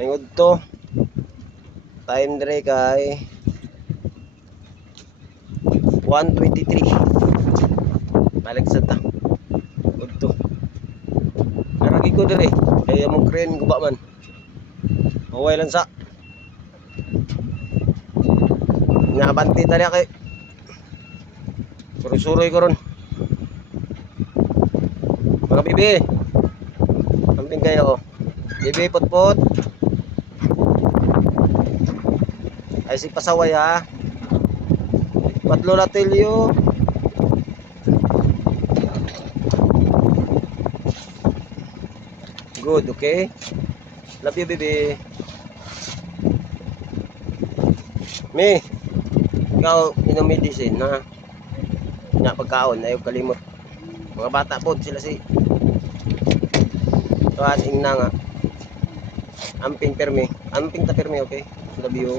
Ngod to. Time dire kay 1:23. Balik sa ta. Ngod to. Karagi ko dire. Kaya mong crane guba man. Maway lang sa. Nabanti tali kay. Suroy-suroy ko ron. Mga bibi. Amping kayo. Bibi pot-pot. Ay si pasaway ha. Patlo latilyo. Good, okay. Love you, baby. Me, ikaw inom medicine na. Nya pagkaon ayaw kalimot. Mga bata po sila si. So ating na nga. Amping permi. Amping ta permi, okay. Love you.